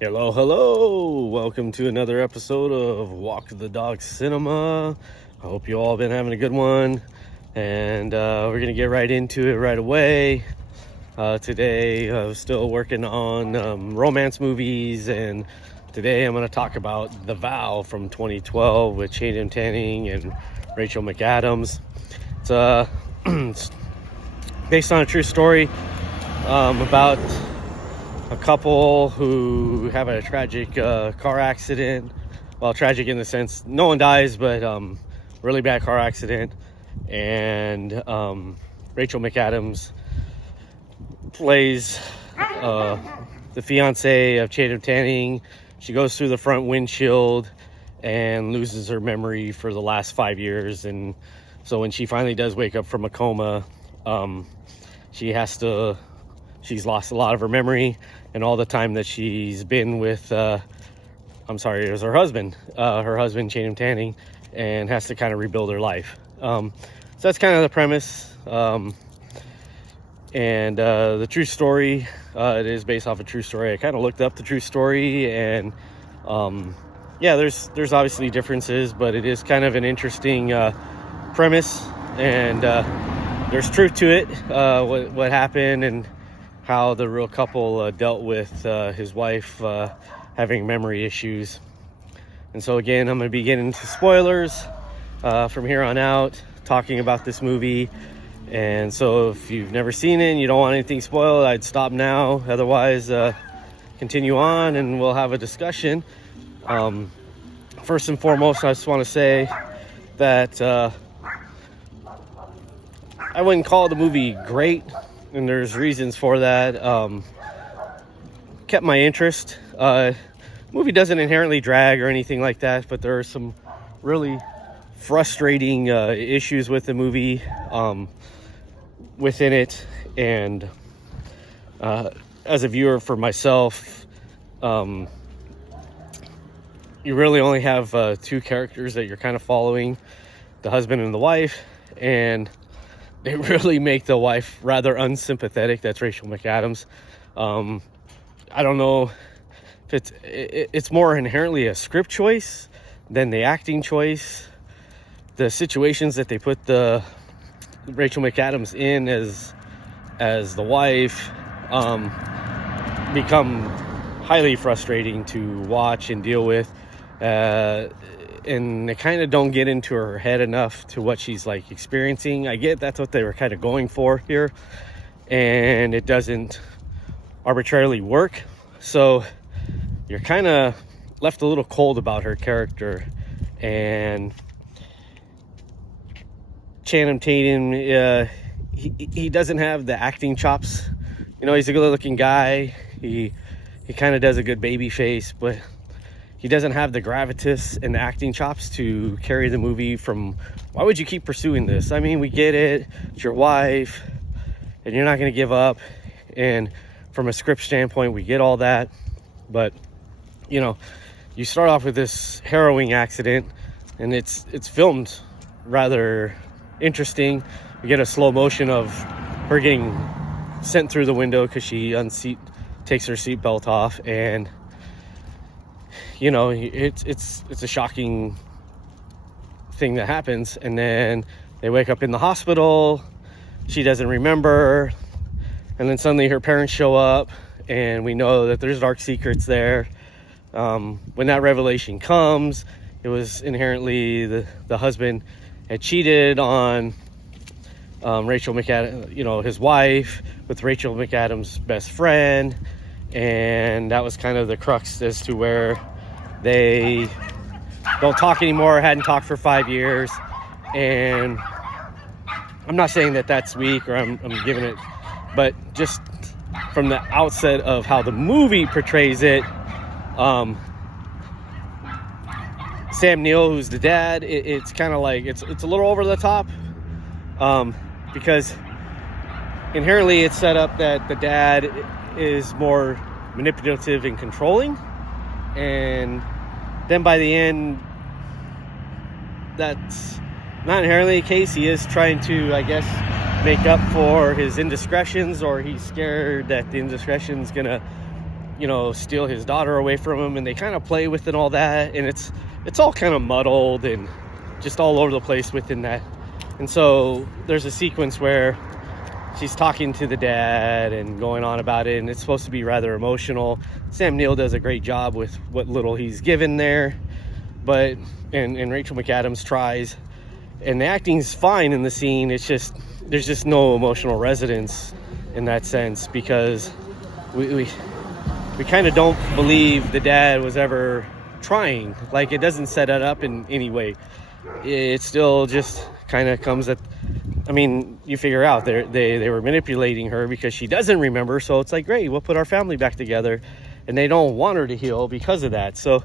Hello, hello. Welcome to another episode of Walk the Dog Cinema. I hope you all been having a good one. And we're going to get right into it right away. Today, I was still working on romance movies. And today I'm going to talk about The Vow from 2012 with Channing Tatum and Rachel McAdams. It's based on a true story about a couple who have a tragic car accident. Well, tragic in the sense no one dies, but really bad car accident. And Rachel McAdams plays the fiance of Channing Tatum. She goes through the front windshield and loses her memory for the last 5 years. And so when she finally does wake up from a coma, she's lost a lot of her memory and all the time that she's been with, it was her husband, Channing Tatum, and has to kind of rebuild her life. So that's kind of the premise. And the true story, it is based off a true story. I kind of looked up the true story, and there's obviously differences, but it is kind of an interesting premise, and there's truth to it, what happened and how the real couple dealt with his wife having memory issues. And so again, I'm going to be getting into spoilers from here on out, talking about this movie. And so if you've never seen it and you don't want anything spoiled, I'd stop now. Otherwise, continue on and we'll have a discussion. First and foremost, I just want to say that I wouldn't call the movie great, and there's reasons for that. Kept my interest. Movie doesn't inherently drag or anything like that, but there are some really frustrating issues with the movie within it. And as a viewer for myself, you really only have two characters that you're kind of following, the husband and the wife, and they really make the wife rather unsympathetic. That's Rachel McAdams. I don't know if it's more inherently a script choice than the acting choice. The situations that they put the Rachel McAdams in as the wife become highly frustrating to watch and deal with. And they kind of don't get into her head enough to what she's like experiencing. I get that's what they were kind of going for here, and it doesn't arbitrarily work. So you're kind of left a little cold about her character. And Channing Tatum, he doesn't have the acting chops. You know, he's a good-looking guy. He kind of does a good baby face, but he doesn't have the gravitas and the acting chops to carry the movie from, why would you keep pursuing this? I mean, we get it. It's your wife, and you're not going to give up. And from a script standpoint, we get all that. But, you know, you start off with this harrowing accident, and it's filmed rather interesting. We get a slow motion of her getting sent through the window because she takes her seatbelt off, and you know, it's a shocking thing that happens. And then they wake up in the hospital. She doesn't remember. And then suddenly her parents show up, and we know that there's dark secrets there. When that revelation comes, it was inherently the husband had cheated on Rachel McAdams, you know, his wife, with Rachel McAdams' best friend. And that was kind of the crux as to where they don't talk anymore, hadn't talked for 5 years. And I'm not saying that that's weak, or I'm giving it, but just from the outset of how the movie portrays it, Sam Neill, who's the dad, it's kind of like, it's a little over the top, because inherently it's set up that the dad is more manipulative and controlling. And then by the end, that's not inherently the case. He is trying to, I guess, make up for his indiscretions, or he's scared that the indiscretion's gonna steal his daughter away from him, and they kind of play with it and all that, and it's all kind of muddled and just all over the place within that. And so there's a sequence where she's talking to the dad and going on about it, and it's supposed to be rather emotional. Sam Neill does a great job with what little he's given there, but and Rachel McAdams tries, and the acting's fine in the scene. It's just there's just no emotional resonance in that sense, because we kind of don't believe the dad was ever trying. Like, it doesn't set it up in any way. It still just kind of comes at, I mean, you figure out they were manipulating her because she doesn't remember. So it's like, great, we'll put our family back together, and they don't want her to heal because of that. So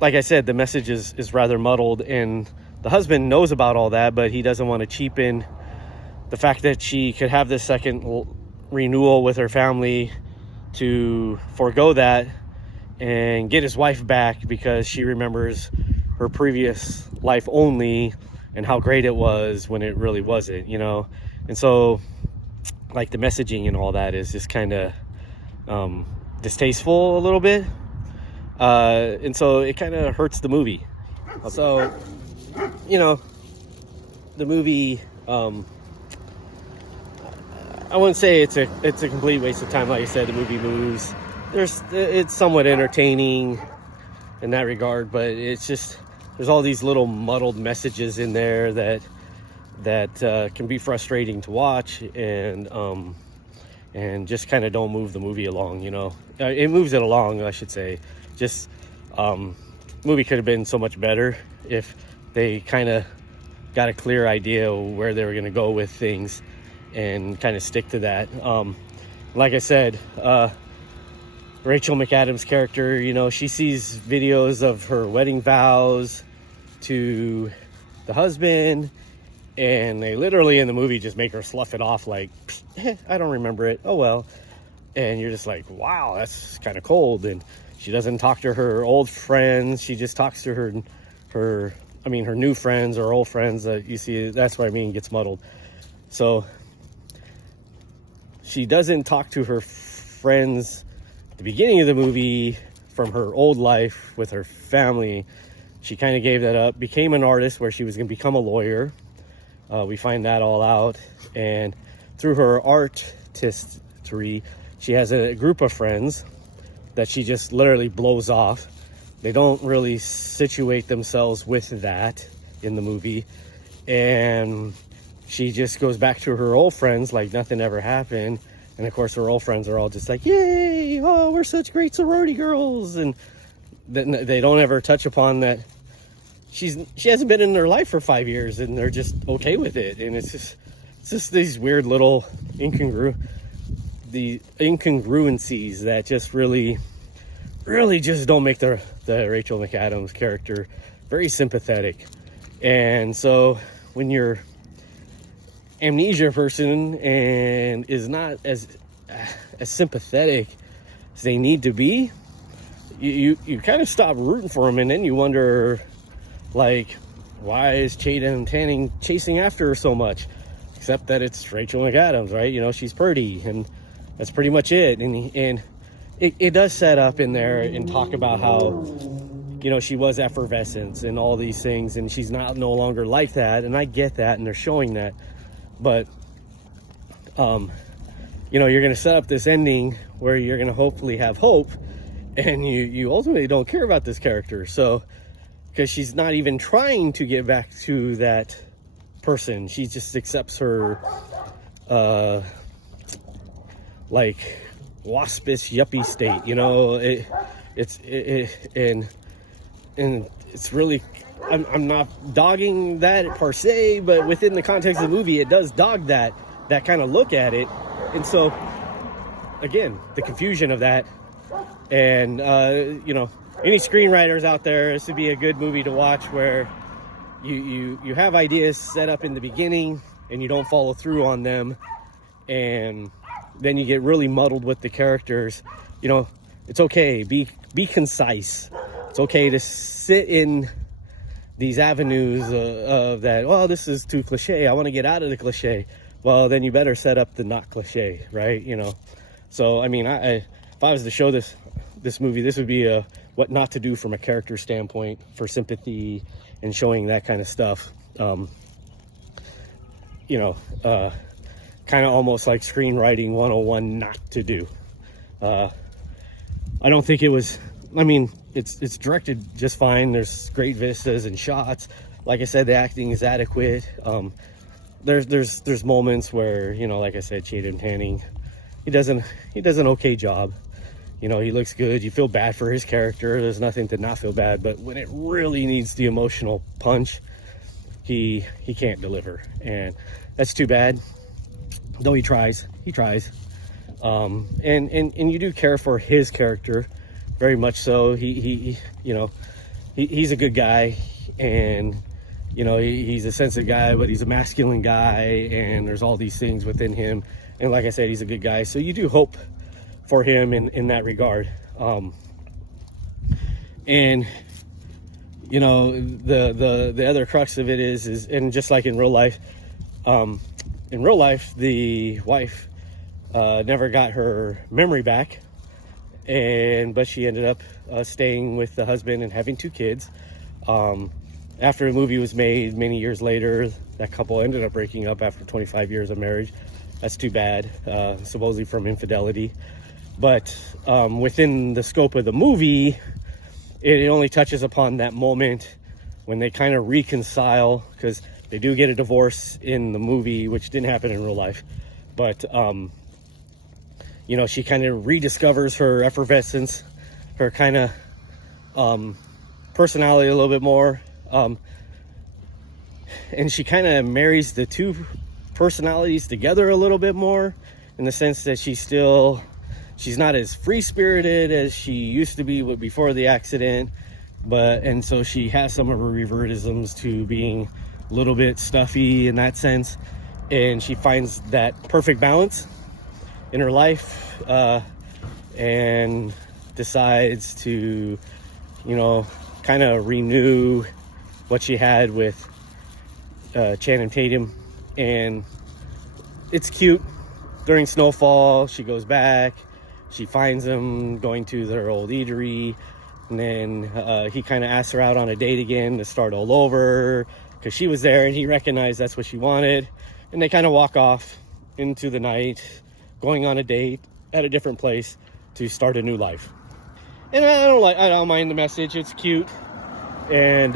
like I said, the message is rather muddled, and the husband knows about all that, but he doesn't want to cheapen the fact that she could have this second renewal with her family to forego that and get his wife back, because she remembers her previous life only and how great it was when it really wasn't, and so like the messaging and all that is just kind of distasteful a little bit, and so it kind of hurts the movie. So the movie, I wouldn't say it's a complete waste of time. Like I said, the movie moves. It's somewhat entertaining in that regard, but it's just there's all these little muddled messages in there that can be frustrating to watch, and just kind of don't move the movie along. It moves it along, I should say. Just movie could have been so much better if they kind of got a clear idea where they were going to go with things and kind of stick to that. Like I said, Rachel McAdams' character, she sees videos of her wedding vows to the husband, and they literally in the movie just make her slough it off like, I don't remember it, oh well. And you're just like, wow, that's kind of cold. And she doesn't talk to her old friends. She just talks to her new friends or old friends. You see, that's what I mean, gets muddled. So she doesn't talk to her friends at the beginning of the movie from her old life with her family. She kind of gave that up, became an artist where she was going to become a lawyer. We find that all out. And through her artistry, she has a group of friends that she just literally blows off. They don't really situate themselves with that in the movie. And she just goes back to her old friends like nothing ever happened. And of course, her old friends are all just like, yay, oh, we're such great sorority girls. And then they don't ever touch upon that she hasn't been in their life for 5 years, and they're just okay with it. And it's just these weird little incongruencies that just really just don't make the Rachel McAdams character very sympathetic. And so when you're amnesia person and is not as sympathetic as they need to be, you kind of stop rooting for them, and then you wonder, like, why is Chaden Tanning chasing after her so much? Except that it's Rachel McAdams, right? She's pretty, and that's pretty much it. And it does set up in there and talk about how she was effervescence and all these things, and she's no longer like that. And I get that, and they're showing that. But, you're going to set up this ending where you're going to hopefully have hope, and you ultimately don't care about this character. So, because she's not even trying to get back to that person. She just accepts her, like, waspish yuppie state, and it's really, I'm not dogging that per se, but within the context of the movie, it does dog that kind of look at it. And so, again, the confusion of that, and any screenwriters out there, this would be a good movie to watch, where you have ideas set up in the beginning and you don't follow through on them, and then you get really muddled with the characters. It's okay, be concise. It's okay to sit in these avenues of that, well, this is too cliche, I want to get out of the cliche. Well, then you better set up the not cliche, right? So I mean, I if I was to show this movie, this would be a what not to do from a character standpoint for sympathy and showing that kind of stuff. Kind of almost like screenwriting 101 not to do. I don't think it was, I mean, it's directed just fine. There's great vistas and shots. Like I said, the acting is adequate. There's moments where, like I said, Chaden Tanning, he does an okay job. He looks good. You feel bad for his character. There's nothing to not feel bad. But when it really needs the emotional punch, he can't deliver. And that's too bad. Though he tries. And you do care for his character very much so. He's a good guy, and he's a sensitive guy, but he's a masculine guy, and there's all these things within him. And like I said, he's a good guy, so you do hope for him in that regard. And the other crux of it is and just like in real life, the wife never got her memory back, but she ended up staying with the husband and having 2 kids. After the movie was made many years later, that couple ended up breaking up after 25 years of marriage. That's too bad, supposedly from infidelity. But within the scope of the movie, it only touches upon that moment when they kind of reconcile, because they do get a divorce in the movie, which didn't happen in real life. But she kind of rediscovers her effervescence, her kind of personality a little bit more. And she kind of marries the 2 personalities together a little bit more, in the sense that she's not as free-spirited as she used to be before the accident, and so she has some of her revertisms to being a little bit stuffy in that sense, and she finds that perfect balance in her life, and decides to kind of renew what she had with Channing Tatum. And it's cute. During snowfall, she goes back, she finds him going to their old eatery, and then he kind of asks her out on a date again to start all over, because she was there and he recognized that's what she wanted. And they kind of walk off into the night, going on a date at a different place to start a new life. And I don't mind the message. It's cute. And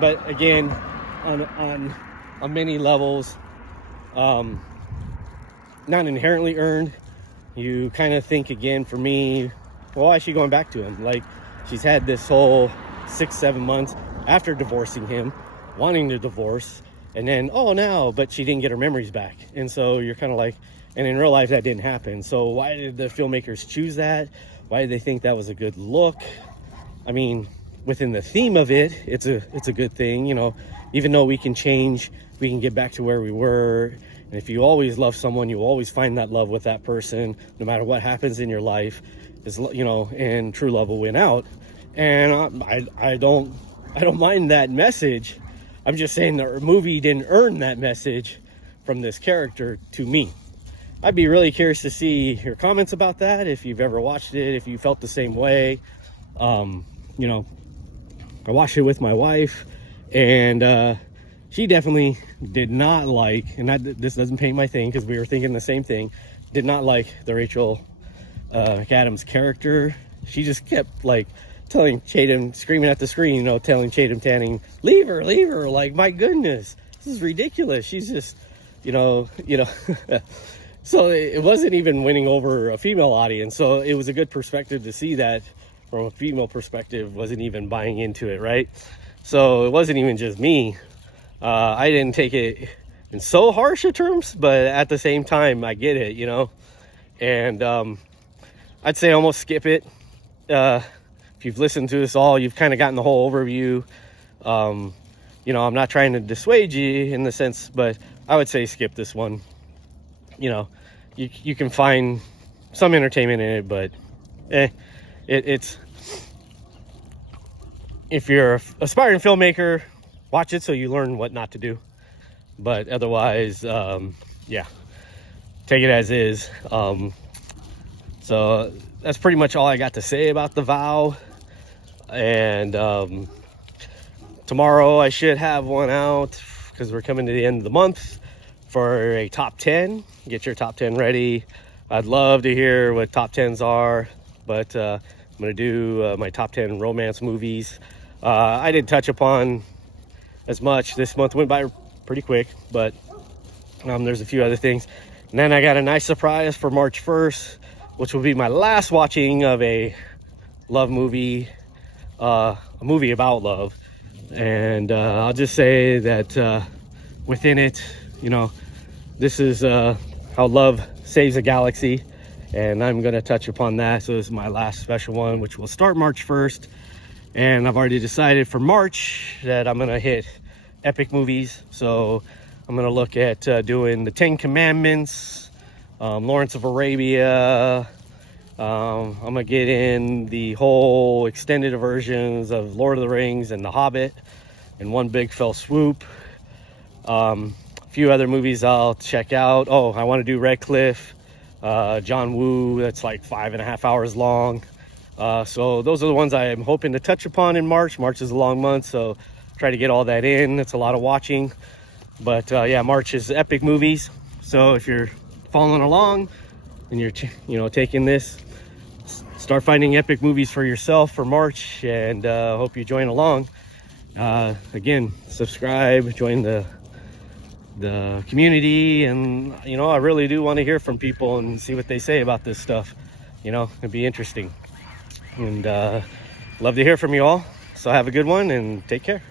but again, on many levels, not inherently earned. You kind of think, again, for me, well, why is she going back to him? Like, she's had this whole 6-7 months after divorcing him, wanting to divorce, and then, but she didn't get her memories back. And so you're kind of like, and in real life that didn't happen. So why did the filmmakers choose that? Why did they think that was a good look? I mean, within the theme of it, it's a good thing. Even though we can change, we can get back to where we were. And if you always love someone, you always find that love with that person, no matter what happens in your life. And true love will win out. And I don't mind that message. I'm just saying the movie didn't earn that message from this character to me. I'd be really curious to see your comments about that, if you've ever watched it, if you felt the same way. I watched it with my wife, and she definitely did not like, and this doesn't paint my thing because we were thinking the same thing, did not like the Rachel McAdams character. She just kept telling Chaden, screaming at the screen, telling Chaden Tanning, leave her, like, my goodness, this is ridiculous. She's just, so it wasn't even winning over a female audience. So it was a good perspective to see that from a female perspective, wasn't even buying into it, right? So it wasn't even just me. I didn't take it in so harsh a terms, but at the same time, I get it, and I'd say almost skip it. If you've listened to this all, you've kind of gotten the whole overview. I'm not trying to dissuade you in the sense, but I would say skip this one. You can find some entertainment in it, but it's if you're an aspiring filmmaker, watch it so you learn what not to do. But otherwise, take it as is. So that's pretty much all I got to say about the Vow. And tomorrow I should have one out, because we're coming to the end of the month, for a top 10. Get your top 10 ready. I'd love to hear what top 10s are, but I'm gonna do my top 10 romance movies. I didn't touch upon as much. This month went by pretty quick, but there's a few other things. And then I got a nice surprise for March 1st, which will be my last watching of a love movie, a movie about love. And I'll just say that within it, you know, this is how love saves a galaxy, and I'm going to touch upon that. So this is my last special one, which will start March 1st. And I've already decided for March that I'm going to hit epic movies. So I'm going to look at doing the 10 Commandments, Lawrence of Arabia. I'm going to get in the whole extended versions of Lord of the Rings and The Hobbit in one big fell swoop. A few other movies I'll check out. Oh, I want to do Red Cliff, John Woo. That's like 5.5 hours long. So those are the ones I'm hoping to touch upon in March. March is a long month, so try to get all that in. It's a lot of watching. But yeah, March is epic movies. So if you're following along and you're taking this, start finding epic movies for yourself for March, and hope you join along. Again, subscribe, join the community, and I really do want to hear from people and see what they say about this stuff. It'd be interesting, and love to hear from you all. So have a good one and take care.